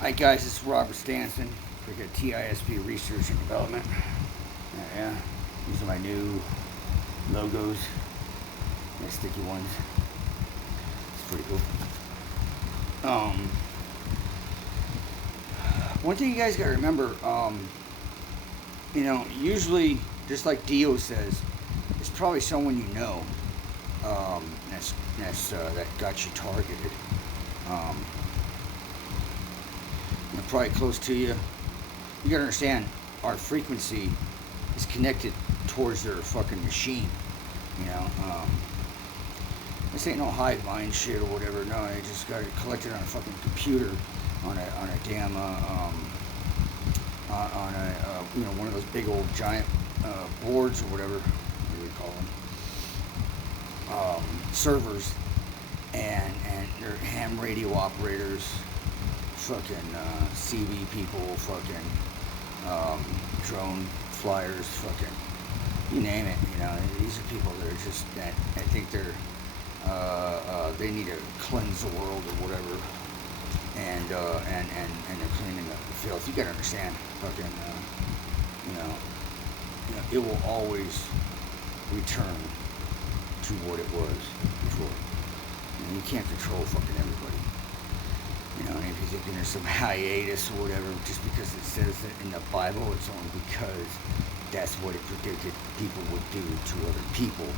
Hi guys, it's Robert Stanson. We got TISP Research and Development. Yeah, these are my new logos. Nice sticky ones. It's pretty cool. One thing you guys gotta remember, usually, just like Dio says, it's probably someone you know. That got you targeted. Probably close to you. You gotta understand, our frequency is connected towards their fucking machine. This ain't no hive mind shit or whatever. No, they just got it collected on a fucking computer, on a damn one of those big old giant boards or whatever. What do we call them? Servers, and they're ham radio operators, fucking CV people, fucking drone flyers, fucking you name it. These are people that are just that I think they need to cleanse the world or whatever, and they're cleaning up the filth. You gotta understand, fucking it will always return to what it was before. You can't control fucking everybody. And if you're thinking there's some hiatus or whatever, just because it says it in the Bible, it's only because that's what it predicted people would do to other people.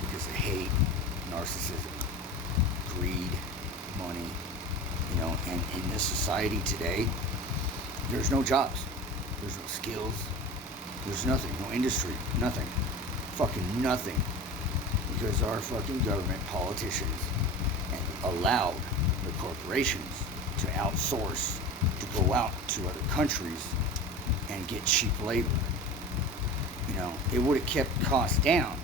Because of hate, narcissism, greed, money. And in this society today, there's no jobs, there's no skills, there's nothing, no industry, nothing, fucking nothing, because our fucking government, politicians, allowed the corporations to outsource, to go out to other countries and get cheap labor. It would have kept costs down.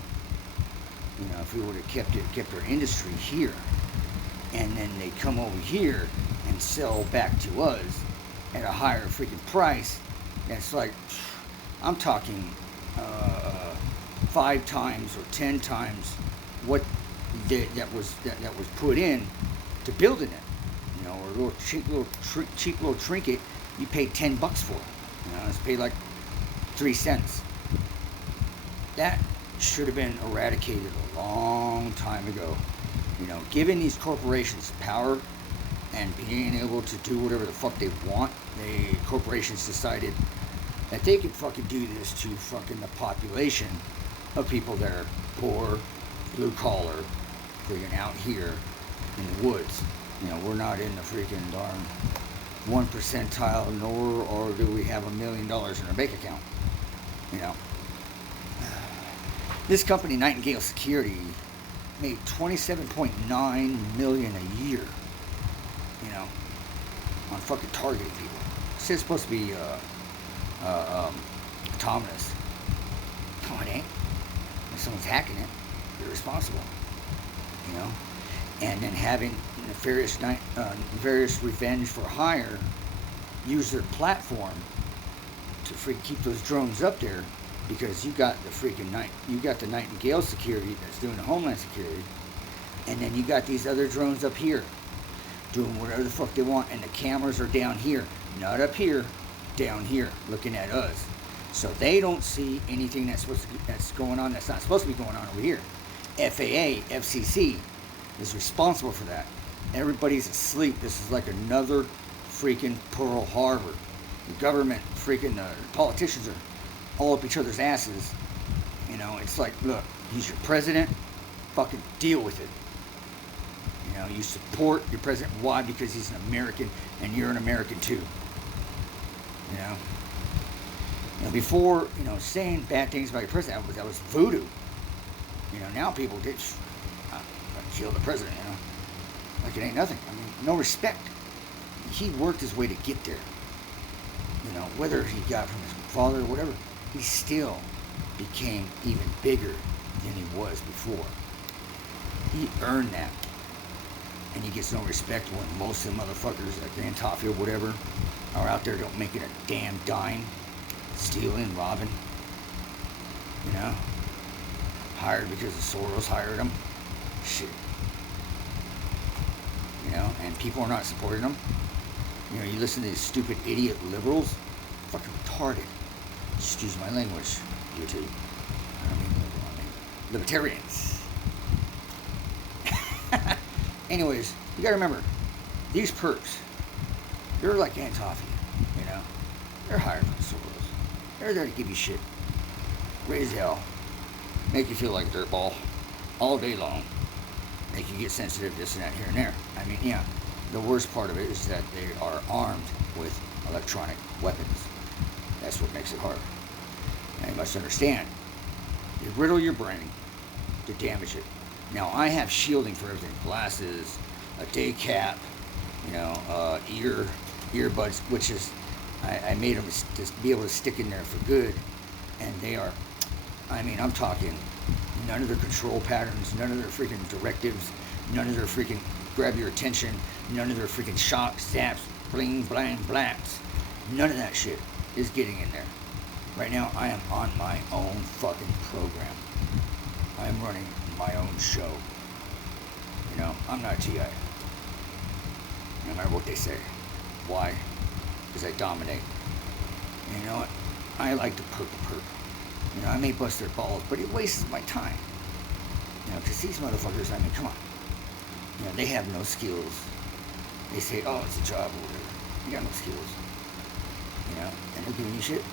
If we would have kept our industry here, and then they come over here and sell back to us at a higher freaking price. That's like, I'm talking 5 times or 10 times what that was put in to building it. Or a little cheap little trinket you paid $10 for. It's paid like 3 cents. That should have been eradicated a long time ago. Giving these corporations power and being able to do whatever the fuck they want, corporations decided that they could fucking do this to fucking the population of people that are poor, blue collar, freaking out here in the woods. We're not in the freaking darn 1 percentile, nor or do we have $1 million in our bank account. This company, Nightingale Security, made $27.9 million a year, on fucking targeting people. It's supposed to be autonomous. No, it ain't. If someone's hacking it, you're responsible. And then having various revenge for hire use their platform to keep those drones up there. Because you got the Nightingale Security that's doing the Homeland Security, and then you got these other drones up here doing whatever the fuck they want, and the cameras are down here, not up here, down here, looking at us. So they don't see anything that's going on that's not supposed to be going on over here. FAA, FCC is responsible for that. Everybody's asleep. This is like another freaking Pearl Harbor. The government, politicians are all up each other's asses. It's like, look, he's your president, fucking deal with it. You support your president. Why? Because he's an American and you're an American too. Before, saying bad things about your president, that was voodoo. Now people did kill the president, like it ain't nothing. No respect. He worked his way to get there. Whether he got from his father or whatever, he still became even bigger than he was before. He earned that. And he gets no respect when most of the motherfuckers like Van Toffee or whatever are out there don't make it a damn dime. Stealing, robbing. Hired because Soros hired them. Shit. And people are not supporting them. You know, you listen to these stupid idiot liberals, fucking retarded. Excuse my language, YouTube. I don't mean liberal, I mean libertarians. Anyways, you gotta remember, these perks, they're like Antoffy, you know? They're higher than the Soros. They're there to give you shit. Raise hell. Make you feel like a dirtball all day long. Make you get sensitive, this and that, here and there. I mean, yeah, the worst part of it is that they are armed with electronic weapons. That's what makes it hard. Now you must understand, you riddle your brain to damage it. Now I have shielding for everything. Glasses, a day cap, you know, earbuds, which is, I made them to be able to stick in there for good. And they are, I mean, I'm talking none of their control patterns, none of their freaking directives, none of their freaking grab your attention, none of their freaking shocks, zaps, bling, blang, blaps. None of that shit is getting in there. Right now, I am on my own fucking program. I am running my own show. You know, I'm not TI. No matter what they say. Why? Because I dominate. And you know what? I like to perk. You know, I may bust their balls, but it wastes my time. You know, because these motherfuckers, I mean, come on. You know, they have no skills. They say, oh, it's a job or whatever. You got no skills. You know, and they're giving you shit.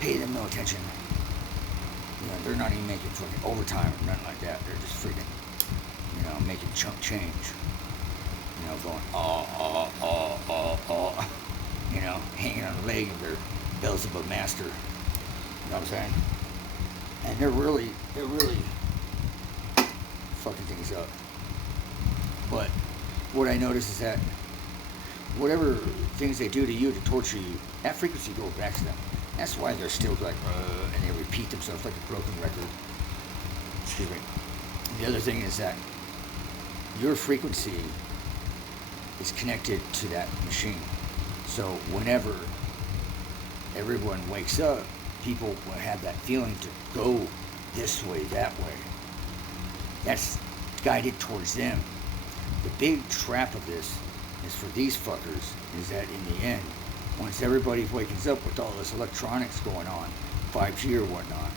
Pay them no attention. You know, they're not even making fucking overtime or nothing like that. They're just freaking, you know, making chunk change. You know, going, you know, hanging on the leg of their Beelzebub master. You know what I'm saying? And they're really fucking things up. But what I notice is that whatever things they do to you to torture you, that frequency goes back to them. That's why they're still like, and they repeat themselves like a broken record. Excuse me. The other thing is that your frequency is connected to that machine. So whenever everyone wakes up, people will have that feeling to go this way, that way. That's guided towards them. The big trap of this is for these fuckers is that in the end, once everybody wakes up with all this electronics going on, 5G or whatnot,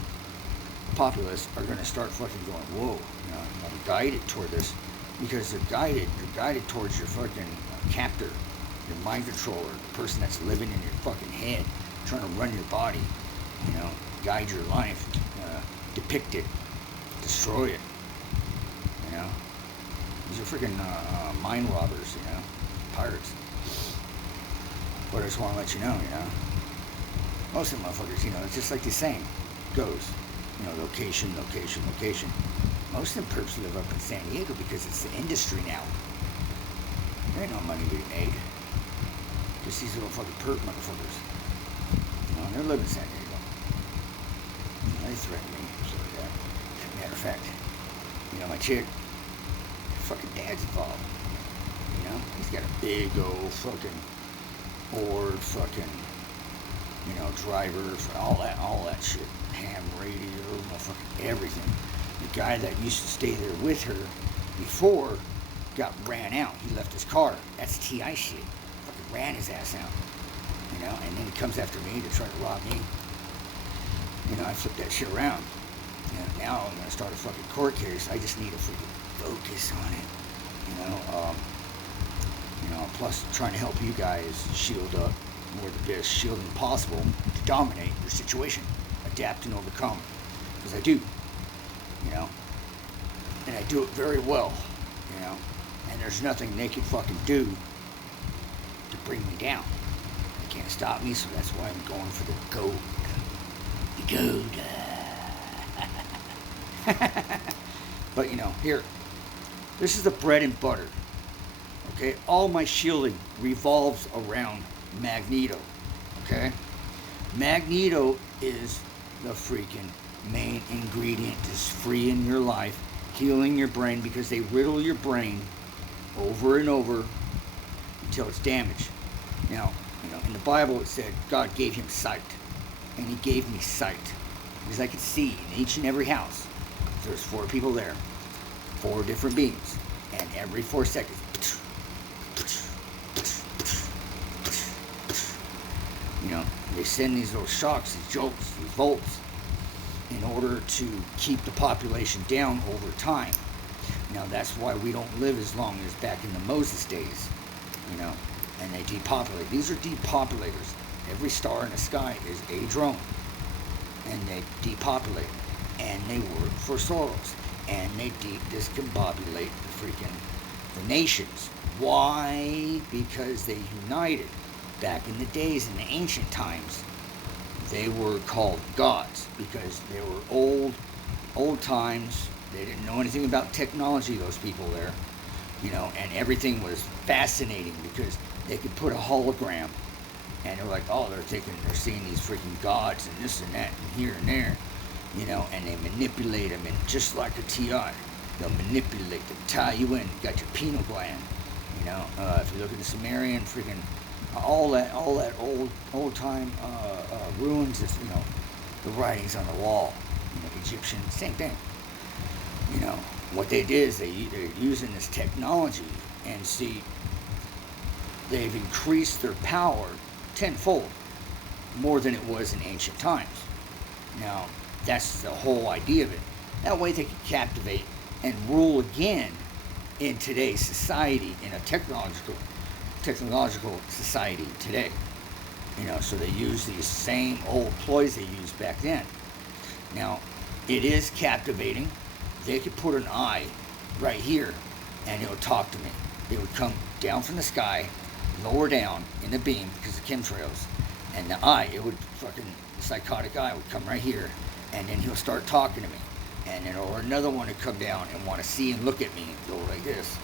populace are going to start fucking going, whoa, you know, I'm guided toward this, because you're guided towards your fucking captor, your mind controller, the person that's living in your fucking head, trying to run your body, you know, guide your life, depict it, destroy it, you know. These are freaking mind robbers, you know, pirates. But I just want to let you know, you know, most of the motherfuckers, you know, it's just like the saying goes, you know, location. Most of them perps live up in San Diego because it's the industry now. There ain't no money to be made. Just these little fucking perp motherfuckers. You know, they're living in San Diego. You know, they threaten me, so like that. Matter of fact, you know, my chick, fucking dad's involved. You know, he's got a big old fucking Ford fucking, you know, driver, all that shit. Ham radio, motherfucking everything. The guy that used to stay there with her before got ran out. He left his car. That's TI shit. Fucking ran his ass out. You know, and then he comes after me to try to rob me. You know, I flipped that shit around. You know, now I'm gonna start a fucking court case. I just need to freaking focus on it. You know, plus trying to help you guys shield up more the best shielding possible to dominate your situation, adapt and overcome. Because I do, you know, and I do it very well, you know, and there's nothing they can fucking do to bring me down. They can't stop me, so that's why I'm going for the gold. The gold. But, you know, here, this is the bread and butter. Okay, all my shielding revolves around Magneto. Okay, Magneto is the freaking main ingredient to freeing your life, healing your brain, because they riddle your brain over and over until it's damaged. Now, you know, in the Bible it said God gave him sight, and he gave me sight because I could see in each and every house. There's 4 people there, 4 different beings, and every 4 seconds. You know, they send these little shocks, these jolts, these volts, in order to keep the population down over time. Now, that's why we don't live as long as back in the Moses days, you know, and they depopulate. These are depopulators. Every star in the sky is a drone, and they depopulate, and they work for Soros, and they discombobulate the nations. Why? Because they united. Back in the days, in the ancient times, they were called gods because they were old times. They didn't know anything about technology, those people there, you know, and everything was fascinating because they could put a hologram, and they're like, oh, they're seeing these freaking gods and this and that and here and there, you know, and they manipulate them, and just like a TI, they'll manipulate them, tie you in, you got your pineal gland, you know. If you look at the Sumerian freaking all that old time ruins, is, you know, the writings on the wall, you know, Egyptian, same thing. You know, what they did is they're using this technology, and see, they've increased their power tenfold more than it was in ancient times. Now, that's the whole idea of it. That way they can captivate and rule again in today's society, in a technological society today. You know, so they use these same old ploys they used back then. Now, it is captivating. They could put an eye right here, and it would talk to me. It would come down from the sky, lower down in the beam because of chemtrails, and the eye, the psychotic eye would come right here, and then he'll start talking to me. And then, or another one would come down and want to see and look at me and go like this.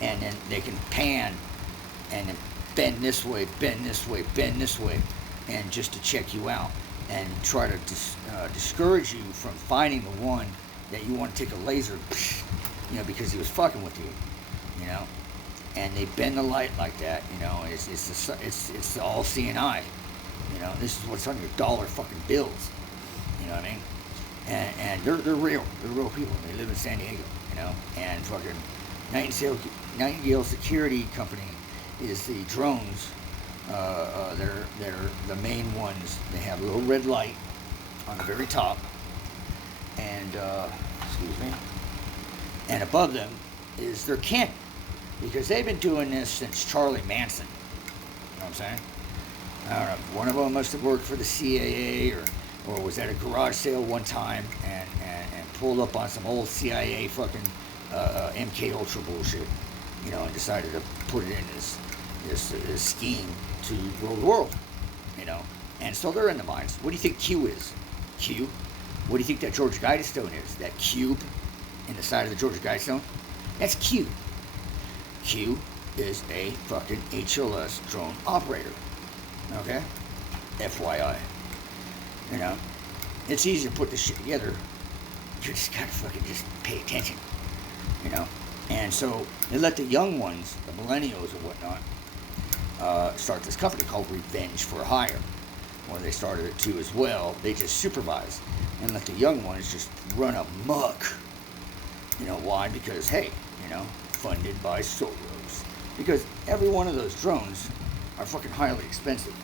And then they can pan and then bend this way, and just to check you out and try to discourage you from finding the one that you want to take a laser, you know, because he was fucking with you, you know. And they bend the light like that, you know. It's the all-seeing eye, you know. This is what's on your dollar fucking bills, you know what I mean? And they're real people. They live in San Diego, you know. And fucking Nightingale Security Company is the drones. They're the main ones. They have a little red light on the very top, and excuse me. And above them is their kin, because they've been doing this since Charlie Manson. You know what I'm saying? I don't know. One of them must have worked for the CIA or was at a garage sale one time and pulled up on some old CIA fucking MK Ultra bullshit, you know, and decided to put it in this scheme to rule the world, you know. And so they're in the minds. What do you think Q is? Q? What do you think that George Guidestone is? That cube in the side of the George Guidestone? That's Q. Q is a fucking HLS drone operator. Okay? FYI. You know? It's easy to put this shit together. You just gotta fucking just pay attention. You know? And so they let the young ones, the millennials or whatnot, start this company called Revenge for Hire. Well, they started it too as well. They just supervise and let the young ones just run amok. You know why? Because, hey, you know, funded by Soros. Because every one of those drones are fucking highly expensive.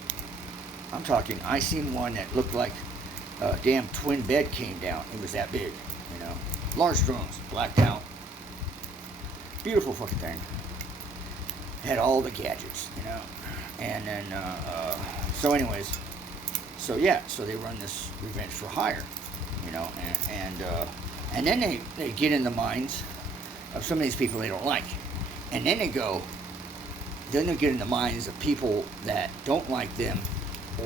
I'm talking, I seen one that looked like a damn twin bed came down. It was that big, you know. Large drones, blacked out. Beautiful fucking thing. Had all the gadgets, you know. And then, so anyways, so yeah, so they run this Revenge for Hire, you know, and then they get in the minds of some of these people they don't like. And then they get in the minds of people that don't like them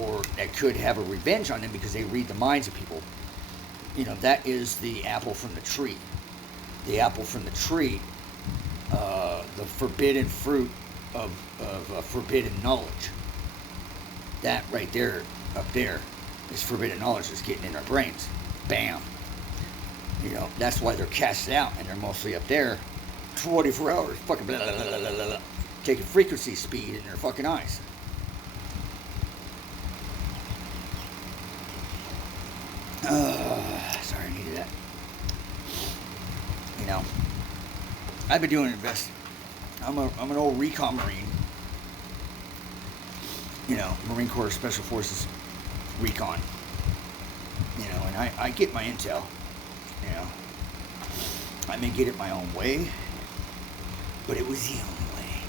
or that could have a revenge on them because they read the minds of people. You know, that is the apple from the tree. The apple from the tree, the forbidden fruit of forbidden knowledge. That right there, up there, is forbidden knowledge that's getting in our brains. Bam. You know, that's why they're casted out and they're mostly up there 24 hours, fucking blah, blah, blah, blah, blah, blah, taking frequency speed in their fucking eyes. Sorry, I needed that. You know, I've been doing investing. I'm an old recon Marine. Marine Corps Special Forces recon. And I get my intel. I may get it my own way, but it was the only way.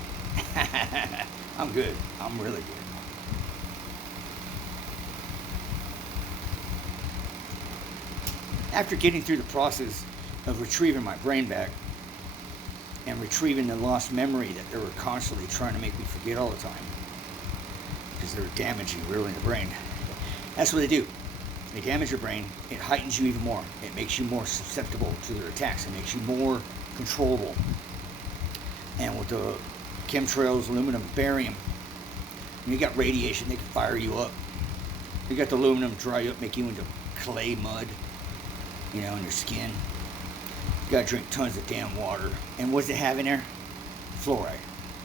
I'm good. I'm really good. After getting through the process of retrieving my brain back and retrieving the lost memory that they were constantly trying to make me forget all the time, because they were damaging really the brain. That's what they do. They damage your brain. It heightens you even more. It makes you more susceptible to their attacks. It makes you more controllable. And with the chemtrails, aluminum, barium, you got radiation, they can fire you up. You got the aluminum dry you up, make you into clay mud, in your skin. You gotta drink tons of damn water. And what's it have in there? Fluoride,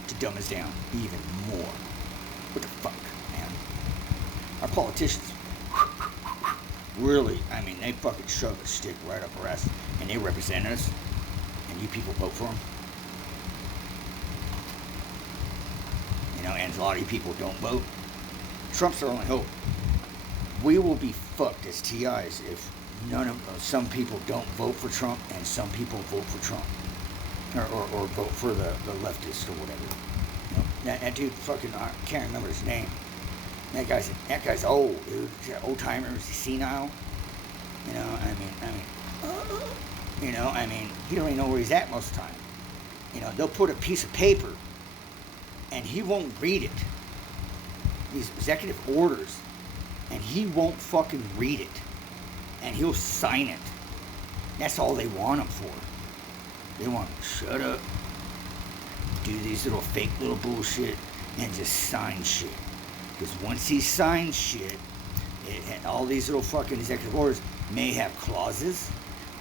to dumb us down even more. What the fuck, man? Our politicians, really, they fucking shove a stick right up our ass, and they represent us, and you people vote for them. And a lot of you people don't vote. Trump's our only hope. We will be fucked as TIs if some people don't vote for Trump and some people vote for Trump, or vote for the leftist or whatever. That dude fucking, I can't remember his name. That guy's old, dude. Old timer, is he senile? He don't even know where he's at most of the time. They'll put a piece of paper and he won't read it. These executive orders, and he won't fucking read it. And he'll sign it. That's all they want him for. They want him to shut up, do these little fake little bullshit, and just sign shit. Because once he signs shit, and all these little fucking executive orders may have clauses,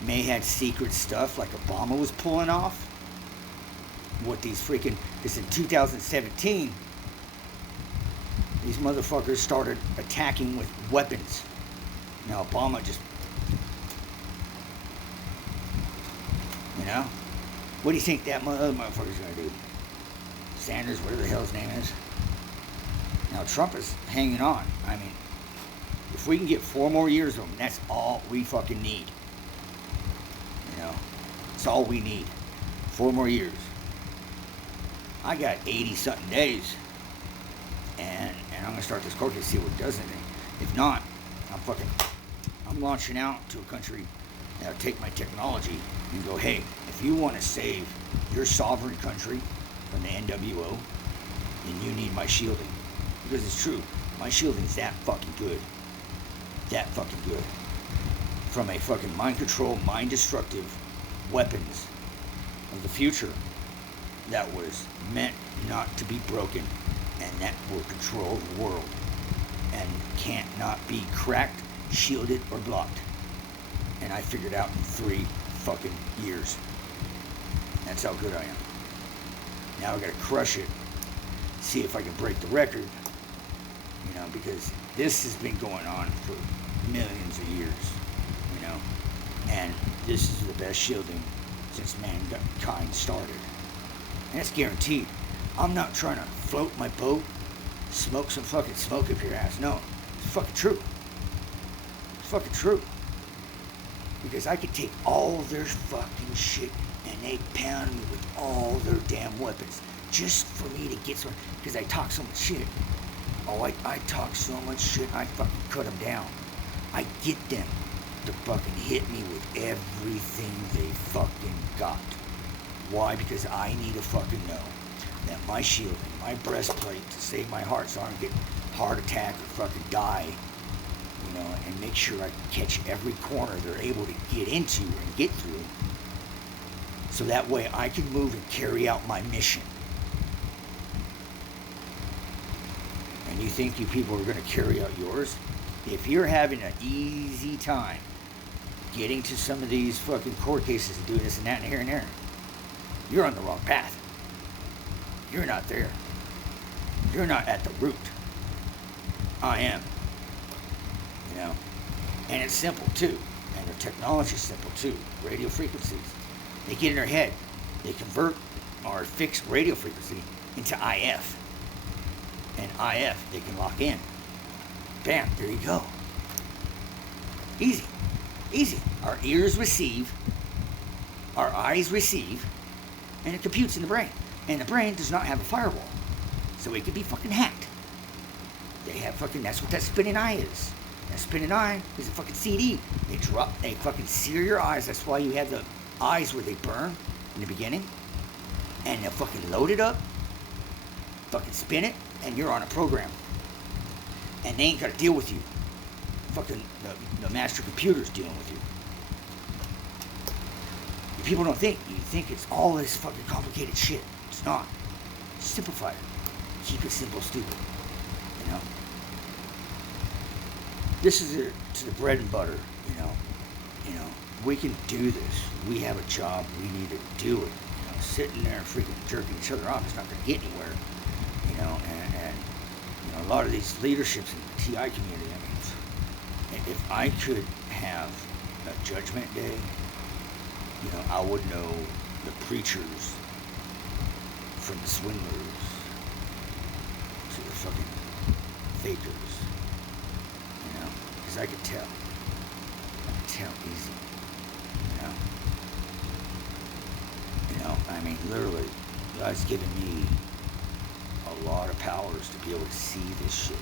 may have secret stuff like Obama was pulling off. What these freaking, because in 2017, these motherfuckers started attacking with weapons. Now Obama just, what do you think that other motherfucker's gonna do? Sanders, whatever the hell his name is. Now Trump is hanging on. If we can get 4 more years of him, that's all we fucking need. It's all we need. 4 more years. I got 80-something days. And I'm gonna start this court case, see what it does anything. If not, I'm launching out to a country that'll take my technology and go, hey, if you want to save your sovereign country from the NWO, then you need my shielding. Because it's true, my shielding's that fucking good. That fucking good. From a fucking mind control, mind destructive weapons of the future that was meant not to be broken, and that will control the world and can't not be cracked, shielded, or blocked. And I figured out in 3 fucking years. That's how good I am. Now I gotta crush it, see if I can break the record, because this has been going on for millions of years, and this is the best shielding since mankind started. And it's guaranteed. I'm not trying to float my boat, smoke some fucking smoke up your ass. No, it's fucking true. It's fucking true. Because I could take all their fucking shit and they pound me with all their damn weapons just for me to get some, because I talk so much shit. Oh, I talk so much shit, I fucking cut them down. I get them to fucking hit me with everything they fucking got. Why? Because I need to fucking know that my shielding, my breastplate to save my heart so I don't get heart attack or fucking die, and make sure I can catch every corner they're able to get into and get through, so that way I can move and carry out my mission. And you think you people are going to carry out yours? If you're having an easy time getting to some of these fucking court cases and doing this and that and here and there, you're on the wrong path. You're not there. You're not at the root. I am. And it's simple too. And their technology is simple too. Radio frequencies. They get in their head. They convert our fixed radio frequency into IF. and IF, they can lock in. Bam, there you go. Easy. Easy. Our ears receive, our eyes receive, and it computes in the brain. And the brain does not have a firewall. So it could be fucking hacked. They have fucking, that's what that spinning eye is. That spinning eye is a fucking CD. They fucking sear your eyes. That's why you have the eyes where they burn in the beginning. And they'll fucking load it up, fucking spin it, and you're on a program. And they ain't got to deal with you. Fucking the master computer's dealing with you. People don't think. You think it's all this fucking complicated shit. It's not. Simplify it. Keep it simple, stupid. You know? This is to the bread and butter, you know? You know, we can do this. We have a job. We need to do it. You know, sitting there freaking jerking each other off is not going to get anywhere. You know, and you know, a lot of these leaderships in the TI community, I mean, if I could have a judgment day, you know, I would know the preachers from the swindlers to the fucking fakers, you know, because I could tell. I could tell easy, you know, I mean, literally, God's given me a lot of powers to be able to see this shit,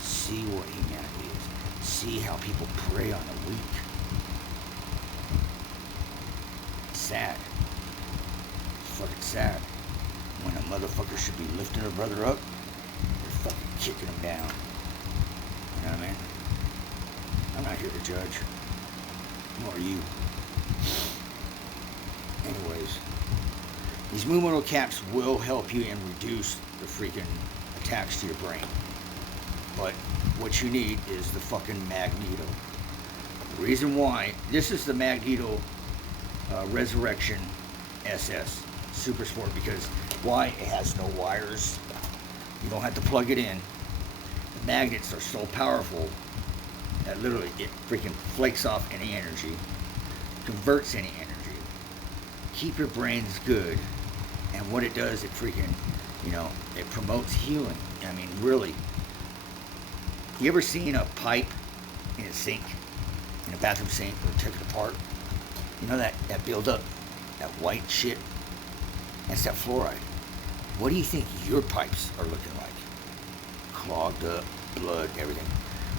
see what humanity is, see how people prey on the weak. Sad. It's fucking sad. When a motherfucker should be lifting her brother up, they're fucking kicking him down. You know what I mean? I'm not here to judge. Nor are you. Anyways, these Moomodal caps will help you and reduce the freaking attacks to your brain. But what you need is the fucking Magneto. The reason why, this is the Magneto Resurrection SS Super Sport, because why? It has no wires. You don't have to plug it in. The magnets are so powerful that literally it freaking flakes off any energy, converts any energy. Keep your brains good, and what it does, it freaking, you know, it promotes healing. I mean, really. You ever seen a pipe in a sink, in a bathroom sink, or took it apart? You know that build-up, that white shit? That's that fluoride. What do you think your pipes are looking like? Clogged up, blood, everything.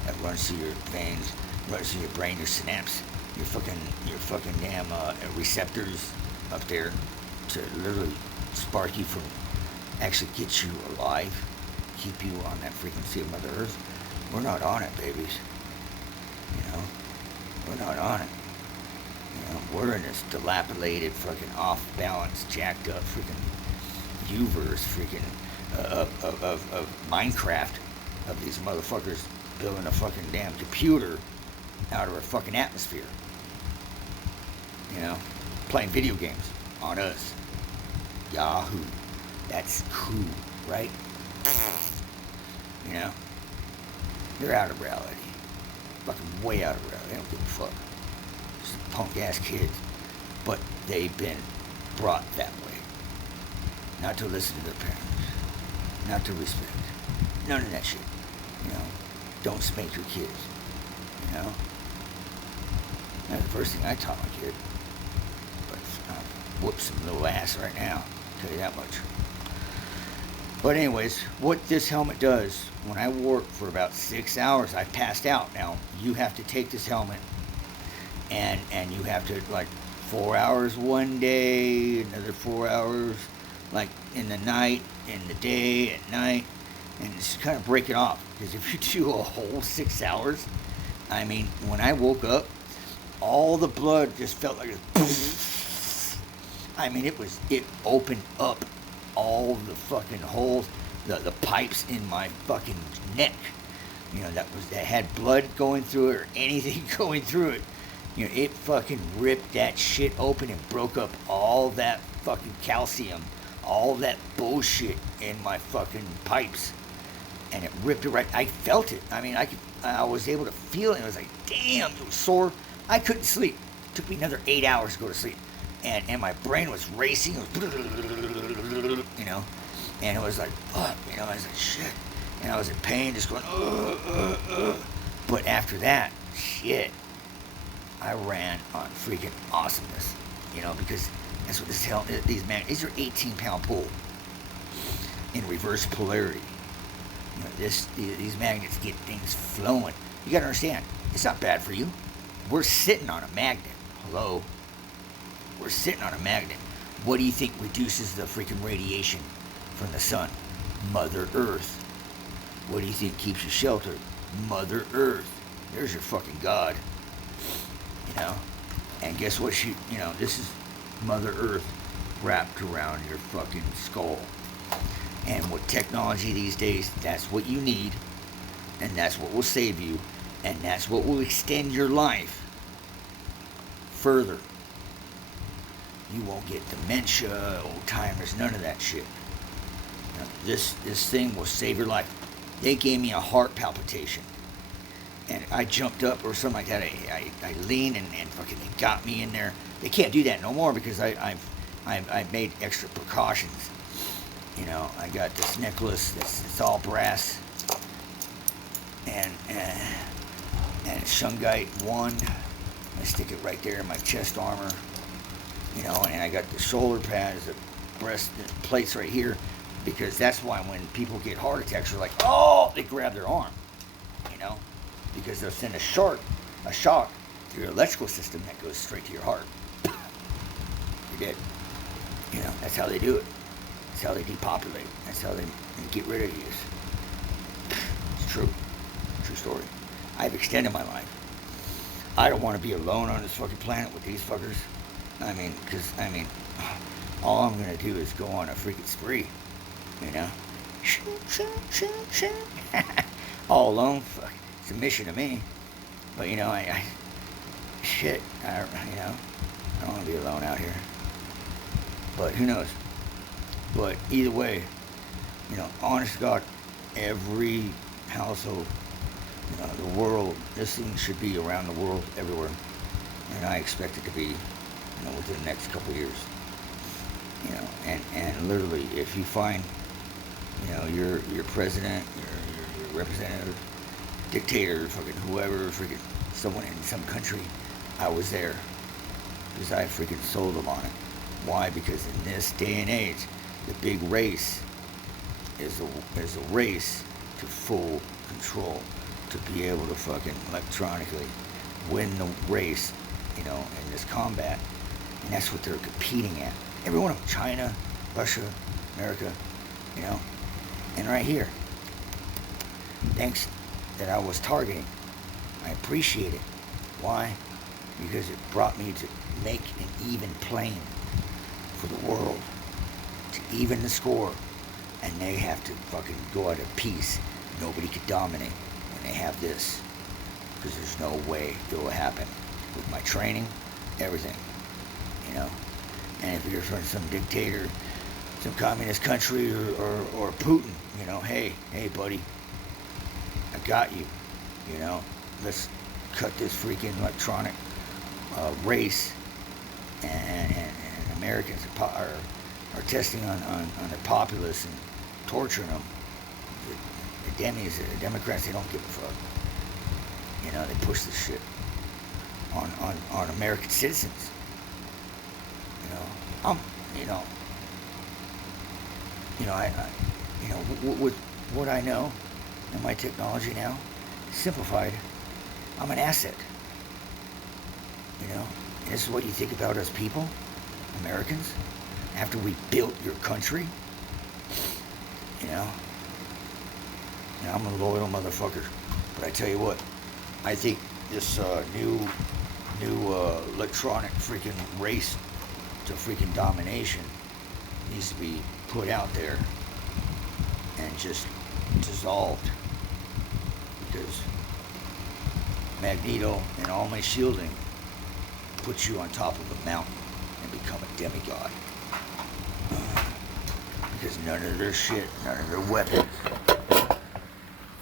That runs through your veins, runs through your brain, your synapse, your fucking damn receptors up there to literally spark you from, actually get you alive, keep you on that frequency of Mother Earth. We're not on it, babies. You know? We're not on it. You know, we're in this dilapidated, fucking off-balance, jacked up freaking universe, freaking of Minecraft, of these motherfuckers building a fucking damn computer out of a fucking atmosphere. You know, playing video games on us. Yahoo. That's cool, right? You know, they're out of reality. Fucking way out of reality. They don't give a fuck. Punk ass kids, but they've been brought that way. Not to listen to their parents, not to respect, none of that shit. You know, don't spank your kids. You know, that's the first thing I taught my kid. But whoop some little ass right now. I'll tell you that much. But anyways, what this helmet does, when I wore it for about 6 hours, I passed out. Now you have to take this helmet. And you have to, like, 4 hours one day, another 4 hours, like, in the night, in the day, at night, and just kind of break it off. Because if you do a whole 6 hours, I mean, when I woke up, all the blood just felt like I mean, it opened up all the fucking holes, the pipes in my fucking neck, you know, that had blood going through it or anything going through it. You know, it fucking ripped that shit open and broke up all that fucking calcium, all that bullshit in my fucking pipes. And it ripped it right. I felt it. I mean, I was able to feel it. I was like, damn, it was sore. I couldn't sleep. It took me another 8 hours to go to sleep. And my brain was racing. It was, you know, and it was like, fuck, you know, I was like, shit. And I was in pain, just going, But after that, shit, I ran on freaking awesomeness. Because that's what these are 18-pound pull in reverse polarity. These magnets get things flowing. You gotta understand, it's not bad for you. We're sitting on a magnet. Hello? We're sitting on a magnet. What do you think reduces the freaking radiation from the sun? Mother Earth. What do you think keeps you sheltered? Mother Earth. There's your fucking God. And guess what? This is Mother Earth wrapped around your fucking skull. And with technology these days, that's what you need. And that's what will save you. And that's what will extend your life further. You won't get dementia, Alzheimer's, none of that shit. This thing will save your life. They gave me a heart palpitation. And I jumped up or something like that. I leaned and fucking they got me in there. They can't do that no more because I've made extra precautions. I got this necklace that's all brass. And Shungite 1. I stick it right there in my chest armor. And I got the shoulder pads, the breast plates right here. Because that's why when people get heart attacks, they're like, oh, they grab their arm. Because they'll send a shock through your electrical system that goes straight to your heart. You're dead. That's how they do it. That's how they depopulate. That's how they get rid of you. It's true. True story. I've extended my life. I don't want to be alone on this fucking planet with these fuckers. Because all I'm going to do is go on a freaking spree. All alone, fuck. It's a mission to me. But I don't want to be alone out here. But who knows? But either way, honest to God, every household, the world, this thing should be around the world, everywhere. And I expect it to be, within the next couple of years. And literally, if you find, your president, your representative, dictator, fucking whoever, freaking someone in some country, I was there. Because I freaking sold them on it. Why? Because in this day and age, the big race is a race to full control, to be able to fucking electronically win the race, in this combat. And that's what they're competing at. Every one of them, China, Russia, America, and right here. Thanks that I was targeting. I appreciate it. Why? Because it brought me to make an even plane for the world, to even the score, and they have to fucking go out of peace. Nobody could dominate when they have this, because there's no way it will happen with my training, everything, And if you're from some dictator, some communist country, or Putin, hey buddy, I got you, let's cut this freaking electronic race, and Americans are testing on the populace and torturing them. The Demis, the Democrats, they don't give a fuck. They push this shit on American citizens. With what I know and my technology now, simplified, I'm an asset. And this is what you think about us people, Americans, after we built your country. I'm a loyal motherfucker. But I tell you what, I think this new electronic freaking race to freaking domination needs to be put out there and just dissolved, because Magneto and all my shielding puts you on top of a mountain and become a demigod, because none of their shit, none of their weapons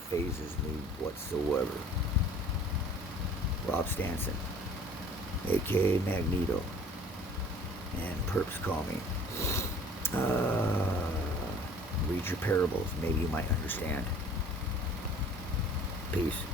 phases me whatsoever. Rob Stanson, aka Magneto, and perps call me. Read your parables, maybe you might understand. Peace.